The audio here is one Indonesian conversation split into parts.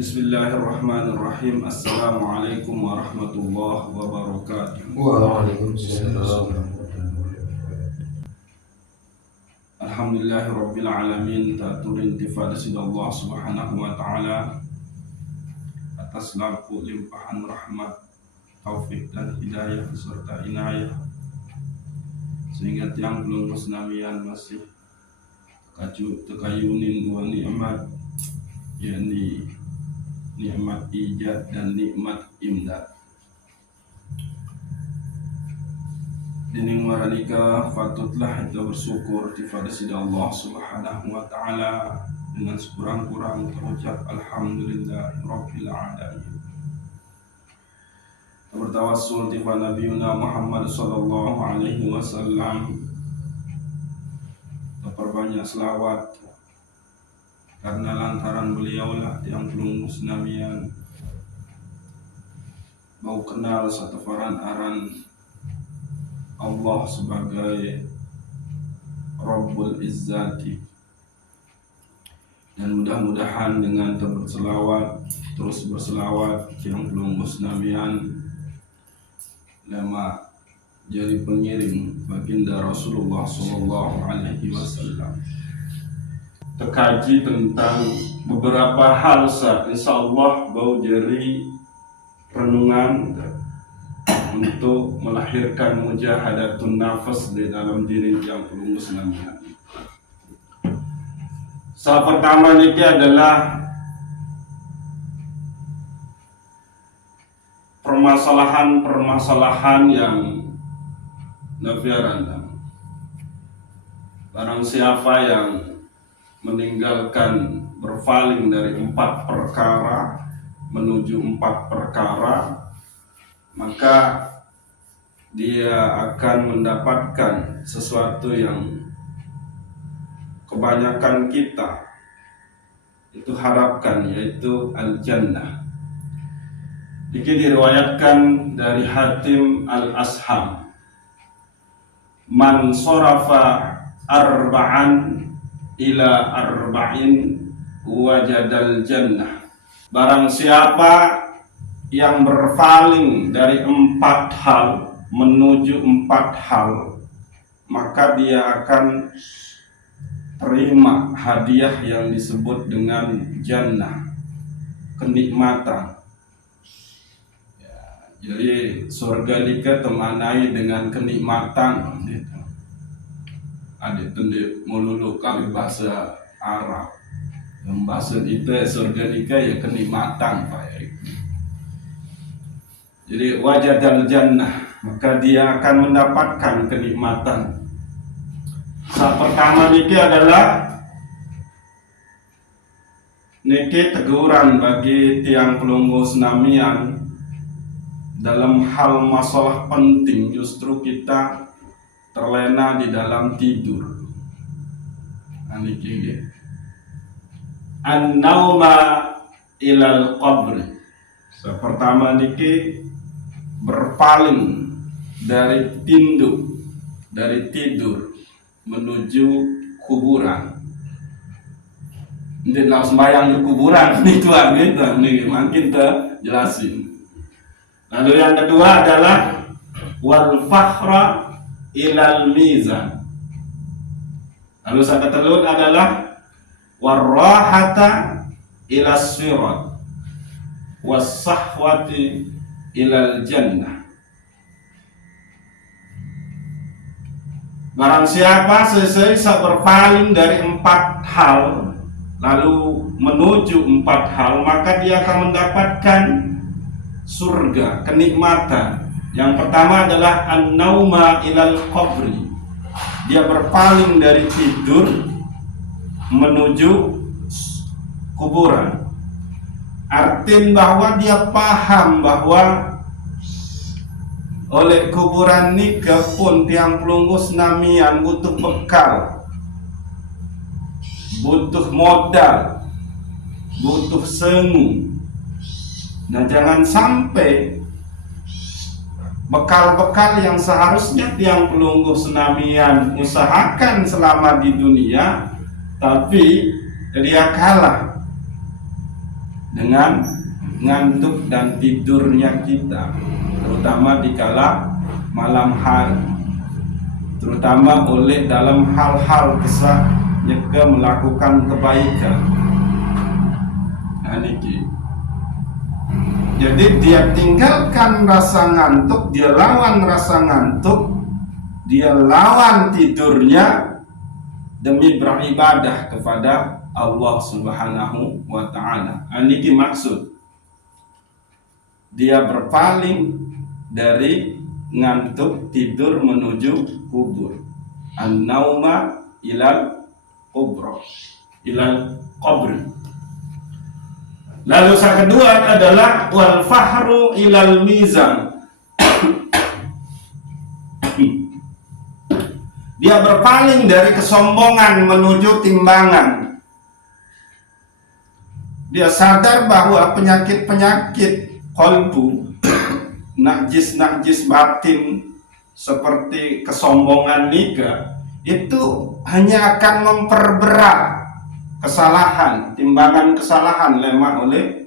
Bismillahirrahmanirrahim. Assalamualaikum warahmatullahi wabarakatuh. Waalaikumsalam. Alhamdulillahirabbil alamin. Ta'tur intifada Allah subhanahu wa ta'ala atas lampu limpahan rahmat, taufik dan hidayah serta inayah, sehingga tiang belum senamian masih tekayunin dua nikmat, yakni nikmat ijad dan nikmat imdad. Dining maranika patutlah kita bersyukur kepada Allah subhanahu wa ta'ala dengan sekurang-kurang terucap alhamdulillahirabbil alamin. Kita bertawassul kepada Nabiuna Muhammad sallallahu alaihi wasallam, kita perbanyak selawat karena lantaran beliaulah yang belum musnamian mau kenal satu aran Allah sebagai Rabbul Izzati. Dan mudah-mudahan dengan terus berselawat yang belum musnamian lama jadi pengiring baginda Rasulullah sallallahu alaihi wasallam. Terkaji tentang beberapa hal insyaallah bau jadi renungan untuk melahirkan mujahadatun nafas di dalam diri yang perlu musnamian. Pertama ini adalah permasalahan yang nafiarandang. Barang siapa yang meninggalkan berpaling dari 4 perkara menuju 4 perkara, maka dia akan mendapatkan sesuatu yang kebanyakan kita itu harapkan, yaitu al-jannah. Ini diriwayatkan dari Hatim al-Asham, man sarafa arba'an ila arba'in wajadal jannah. Barang siapa yang berpaling dari 4 hal menuju 4 hal, maka dia akan terima hadiah yang disebut dengan jannah, kenikmatan. Ya, jadi surga nika temanai dengan kenikmatan. Ada tende melulu kali bahasa Arab. Yang bahasa itu surga nika ya kenikmatan, Pak. Jadi wajadal jannah, maka dia akan mendapatkan kenikmatan. Pertama niki adalah niki teguran bagi tiang pelunggu senamian dalam hal masalah penting. Justru kita terlena di dalam tidur. Niki an-nauma ilal qabri. Pertama niki berpaling dari tidur menuju kuburan. Ini langsung sembahyang di kuburan itu nih makin kita jelasin. Lalu yang kedua adalah wal fakhra ilal mizan. Lalu yang ketiga adalah warahata ilas sirat was sahwati ilal jannah. Barang siapa sesuai berpaling dari 4 hal lalu menuju 4 hal, maka dia akan mendapatkan surga, kenikmatan. Yang pertama adalah an-nauma ilal qabri. Dia berpaling dari tidur menuju kuburan. Artinya bahwa dia paham bahwa oleh kuburan nikah pun tiang pelunggu senamian butuh bekal, butuh modal, butuh semu. Nah, jangan sampai bekal-bekal yang seharusnya tiang pelunggu senamian usahakan selama di dunia, tapi dia kalah dengan ngantuk dan tidurnya kita, terutama di kala malam hari, terutama oleh dalam hal-hal nyeka melakukan kebaikan. Nah, niki. Jadi dia tinggalkan rasa ngantuk, dia lawan rasa ngantuk, dia lawan tidurnya demi beribadah kepada Allah Subhanahu wa ta'ala. Niki maksud dia berpaling dari ngantuk tidur menuju kubur. An-nauma ilal kubro, ilal qabri. Lalu yang kedua adalah wal fahru ilal mizan. Dia berpaling dari kesombongan menuju timbangan. Dia sadar bahwa penyakit-penyakit kolbu, najis batin seperti kesombongan niga, itu hanya akan memperberat kesalahan, timbangan kesalahan lemah oleh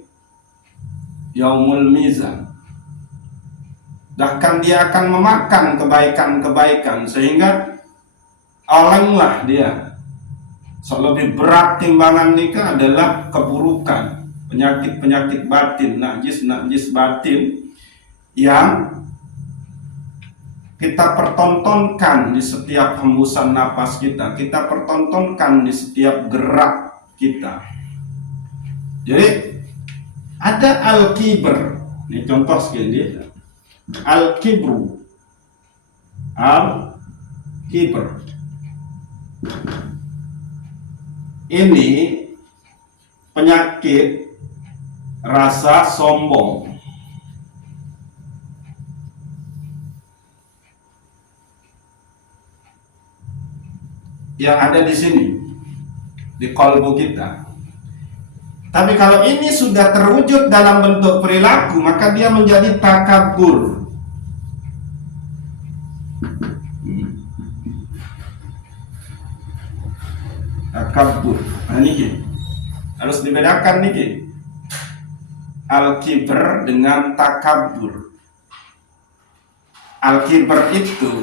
yaumul mizan. Bahkan dia akan memakan kebaikan-kebaikan sehingga olenglah dia. Lebih berat timbangan nikah adalah keburukan, penyakit-penyakit batin, najis batin yang kita pertontonkan di setiap hembusan napas kita pertontonkan di setiap gerak kita. Jadi ada al-kibr. Ini contoh sekali. Al-kibru. Al-kibr. Ini penyakit rasa sombong. Yang ada di sini, di kalbu kita. Tapi kalau ini sudah terwujud dalam bentuk perilaku, maka dia menjadi takabur. Takabur. Nah, ini harus dibedakan nih. Al-kibr dengan takabur. Al-kibr itu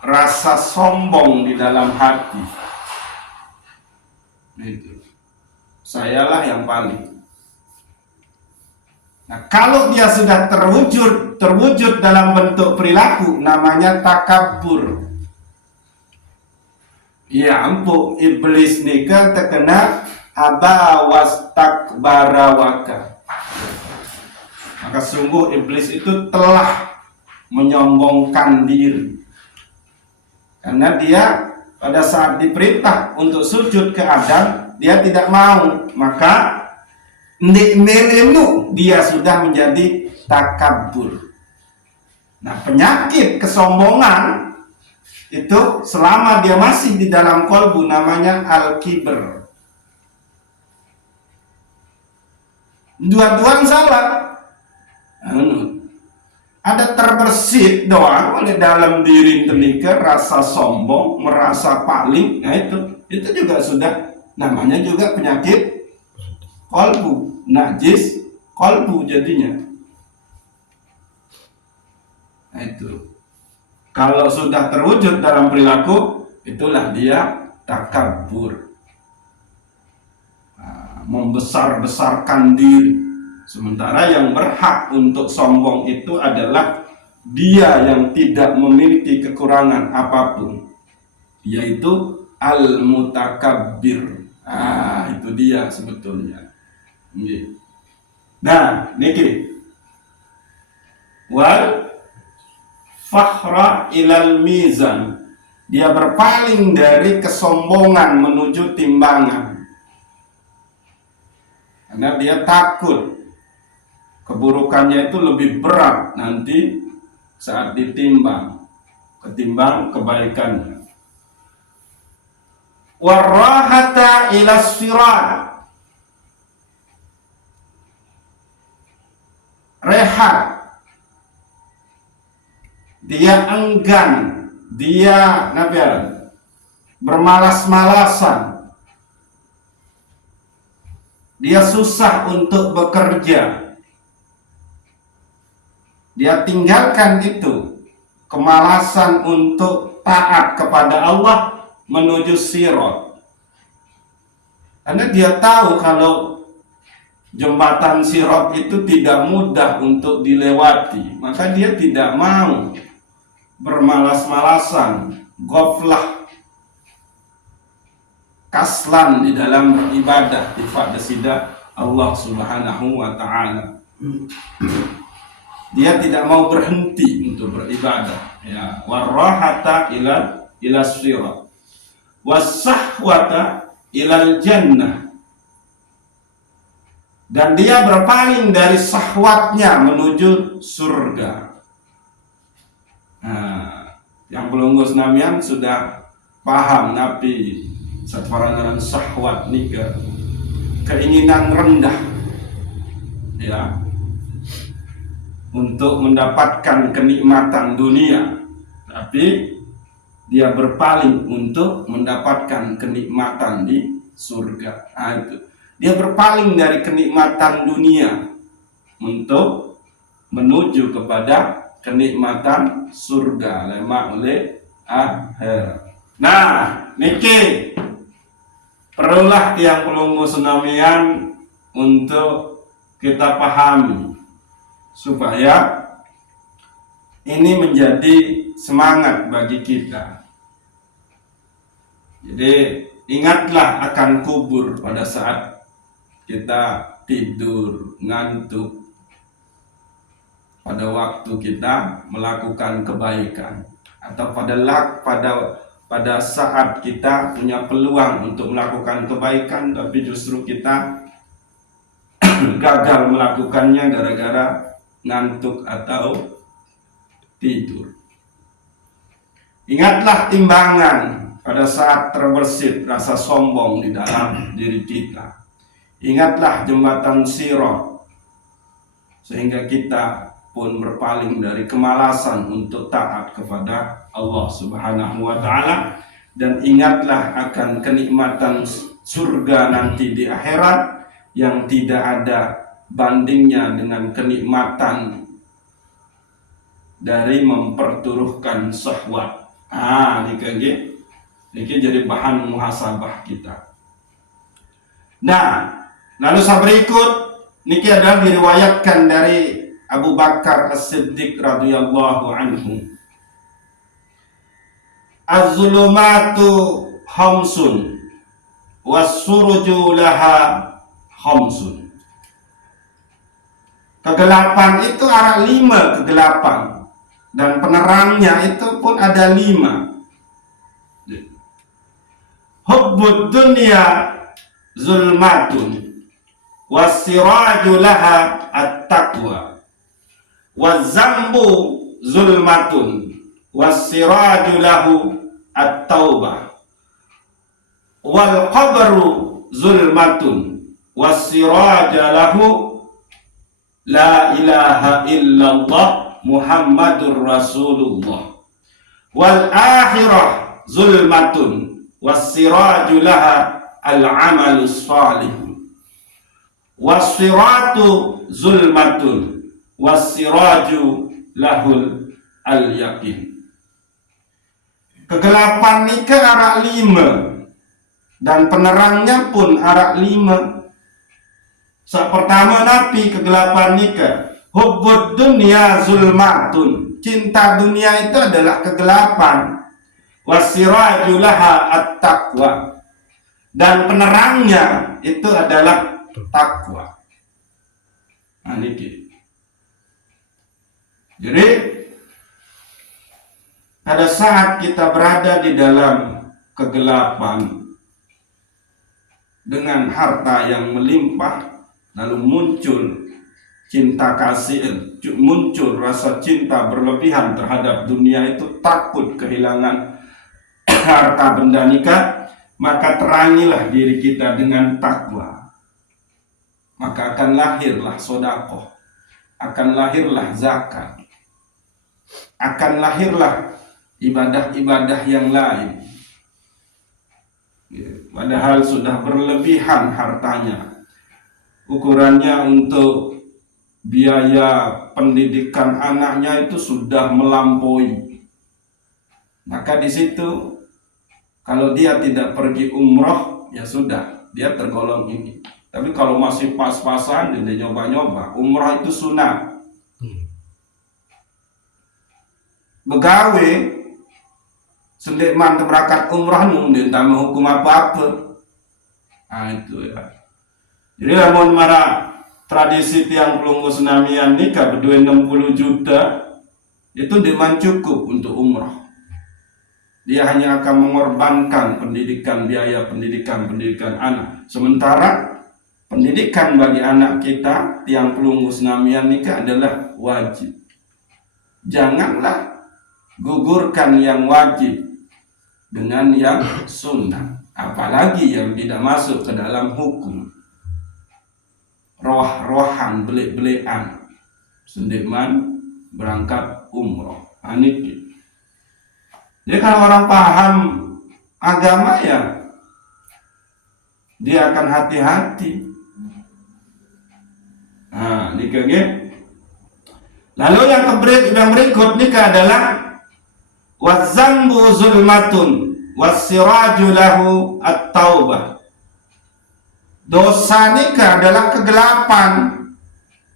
rasa sombong di dalam hati. Itu. Sayalah yang paling. Nah, kalau dia sudah terwujud dalam bentuk perilaku, namanya takabur. Ya ampun, iblis nikah terkena aba wastakbara waka. Maka sungguh iblis itu telah menyombongkan diri. Karena dia pada saat diperintah untuk sujud ke Adam, dia tidak mau. Maka nikmelemu dia sudah menjadi takabur. Nah, penyakit kesombongan itu selama dia masih di dalam kolbu namanya al-kibr. Dua-duaan salah. Ada terbersit doang oleh dalam diri tenika rasa sombong, merasa paling. Nah, itu juga sudah namanya juga penyakit kolbu, najis kolbu jadinya. Nah, itu. Kalau sudah terwujud dalam perilaku, itulah dia takabur. Membesar-besarkan diri. Sementara yang berhak untuk sombong itu adalah dia yang tidak memiliki kekurangan apapun, yaitu al-mutakabbir. Itu dia sebetulnya. Nah, niki wal fakhra ilal mizan. Dia berpaling dari kesombongan menuju timbangan. Karena dia takut keburukannya itu lebih berat nanti saat ditimbang ketimbang kebaikannya. Warahata ilas firat. Rehat. Dia enggan, dia bermalas-malasan. dia susah untuk bekerja, dia tinggalkan itu, kemalasan untuk taat kepada Allah menuju sirat. Karena dia tahu kalau jembatan sirat itu tidak mudah untuk dilewati, maka dia tidak mau bermalas-malasan, ghaflah, kaslan di dalam beribadah kepada Allah Subhanahu wa taala. Dia tidak mau berhenti untuk beribadah, ya, warahata ila sirat wasahwata ilal jannah, dan dia berpaling dari sahwatnya menuju surga. Nah, yang belum namian sudah paham napi satparangan sahwat nika, keinginan rendah, ya, untuk mendapatkan kenikmatan dunia, tapi dia berpaling untuk mendapatkan kenikmatan di surga. Nah, itu dia berpaling dari kenikmatan dunia untuk menuju kepada kenikmatan surga, lema oleh akhirat. Nah, niki perlulah yang belum sunamian untuk kita pahami supaya ini menjadi semangat bagi kita. Jadi ingatlah akan kubur pada saat kita tidur, ngantuk, pada waktu kita melakukan kebaikan, atau pada saat kita punya peluang untuk melakukan kebaikan tapi justru kita gagal melakukannya gara-gara ngantuk atau tidur. Ingatlah timbangan pada saat terbersit rasa sombong di dalam diri kita. Ingatlah jembatan sirat sehingga kita pun berpaling dari kemalasan untuk taat kepada Allah Subhanahu wa taala, dan ingatlah akan kenikmatan surga nanti di akhirat yang tidak ada bandingnya dengan kenikmatan dari memperturuhkan syahwat. Ini jadi bahan muhasabah kita. Nah, lalu berikut niki adalah diriwayatkan dari Abu Bakar As-Siddiq radhiyallahu anhu. Az-zulumatu khamsun was-suruju laha khamsun. Kegelapan itu ada 5 kegelapan, dan penerangnya itu pun ada 5. Hubbud dunya zulmatun was-siraju laha at-taqwa, waz-zambu zulmatun was-siraju lahu at-taubah, wal qabru zulmatun was-siraja lahu la ilaha illallah Muhammadur Rasulullah, wal akhirah zulmatun was-siraju laha al-amalus salih, was-siratu zulmatun was-siraju lahul al-yaqin. Kegelapan nikah arak 5 dan penerangnya pun arak 5. Pertama napi kegelapan nikah, hubbud dunya zulmatun, cinta dunia itu adalah kegelapan, wasiraju laha at-taqwa, dan penerangnya itu adalah takwa. Nah, niki. Jadi pada saat kita berada di dalam kegelapan dengan harta yang melimpah, lalu muncul cinta kasih, muncul rasa cinta berlebihan terhadap dunia, itu takut kehilangan harta benda nikah, maka terangilah diri kita dengan takwa. Maka akan lahirlah sedekah, akan lahirlah zakat, akan lahirlah ibadah-ibadah yang lain. Padahal sudah berlebihan hartanya, ukurannya untuk biaya pendidikan anaknya itu sudah melampaui, maka di situ kalau dia tidak pergi umroh, ya sudah, dia tergolong ini. Tapi kalau masih pas-pasan, dia nyoba-nyoba, umroh itu sunnah. Begawe, sendekman berangkat umroh mungkin tak menghukum apa-apa. Nah itu ya. Jadi namun marah tradisi tiang pelunggu senamian nikah berdua 60 juta, itu memang cukup untuk umroh. Dia hanya akan mengorbankan pendidikan, biaya pendidikan anak. Sementara pendidikan bagi anak kita tiang pelunggu senamian nikah adalah wajib. Janganlah gugurkan yang wajib dengan yang sunnah, apalagi yang tidak masuk ke dalam hukum. Roh-rohan, belik-belikan, sendekman berangkat umroh. Ini. Jadi kalau orang paham agama ya dia akan hati-hati. Nah, nikah gitu. Lalu yang berikut nikah adalah wazambu zulmatun wasiraju lahu at-taubah. Dosa nikah adalah kegelapan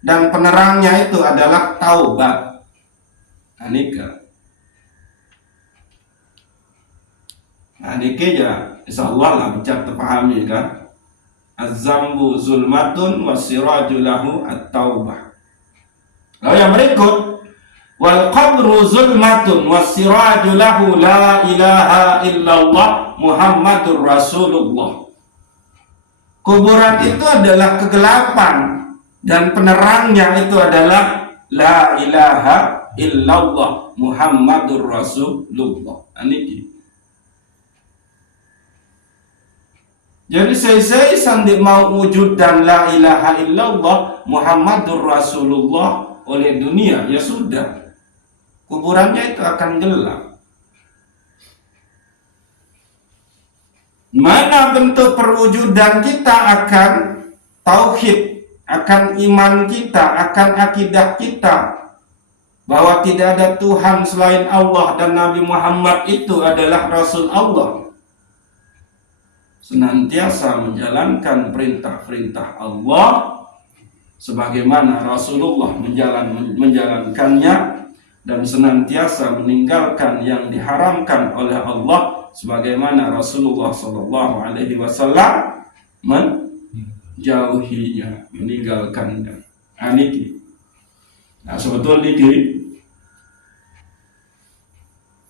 dan penerangnya itu adalah taubat. Nah, nikah. Nah, nikah ya insyaallah lah bisa terpahami kan. Az-zambu zulmatun wasiraju lahu at-taubah. Lalu yang berikut wal qabru zulmatun wasiraju lahu la ilaha illallah Muhammadur Rasulullah. Kuburan itu adalah kegelapan dan penerangnya itu adalah la ilaha illallah Muhammadur Rasulullah. Ini. Jadi saya sandi mau wujud dan la ilaha illallah Muhammadur Rasulullah oleh dunia, ya sudah. Kuburannya itu akan gelap. Mana bentuk perwujudan kita akan tauhid, akan iman kita, akan akidah kita bahwa tidak ada Tuhan selain Allah dan Nabi Muhammad itu adalah Rasul Allah. Senantiasa menjalankan perintah-perintah Allah sebagaimana Rasulullah menjalankannya dan senantiasa meninggalkan yang diharamkan oleh Allah sebagaimana Rasulullah sallallahu alaihi wasallam menjauhinya, meninggalkannya. Aniki. Nah, sebetulnya ini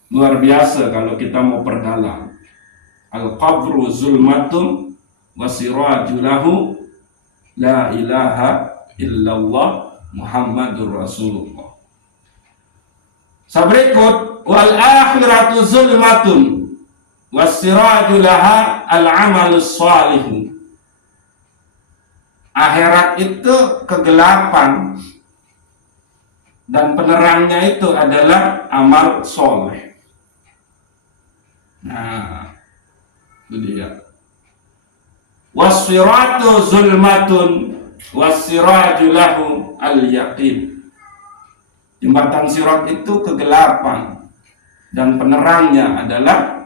luar biasa kalau kita mau perdalam. Al-qabru zulmatun wasiraju lahu la ilaha illallah Muhammadur Rasulullah. Berikut wal akhiratu zulmatun wasiraju laha al-amalus salih. Akhirat itu kegelapan dan penerangnya itu adalah amal soleh. Nah, itu dia. Wasiratu zulmatun wasiraju lahu al-yaqin. Jembatan sirat itu kegelapan dan penerangnya adalah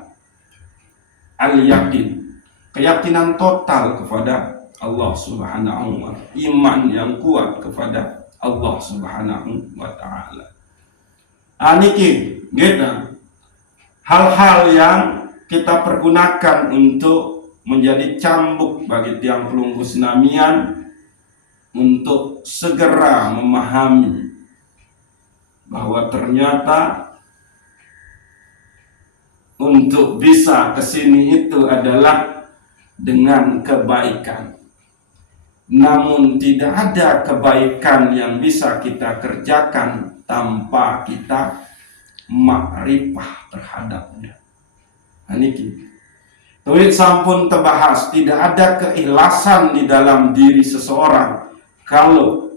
al-yaqin, keyakinan total kepada Allah Subhanahu wa ta'ala, iman yang kuat kepada Allah Subhanahu wa ta'ala. Niki gitu. Hal-hal yang kita pergunakan untuk menjadi cambuk bagi tiang pelunggu senamian untuk segera memahami bahwa ternyata untuk bisa kesini itu adalah dengan kebaikan. Namun tidak ada kebaikan yang bisa kita kerjakan tanpa kita makrifah terhadapnya. Niki. Tuit sampun terbahas, tidak ada keikhlasan di dalam diri seseorang kalau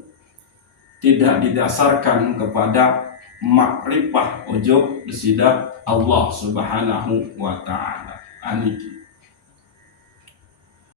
tidak didasarkan kepada makrifah ojo desidah Allah Subhanahu wa ta'ala. Niki.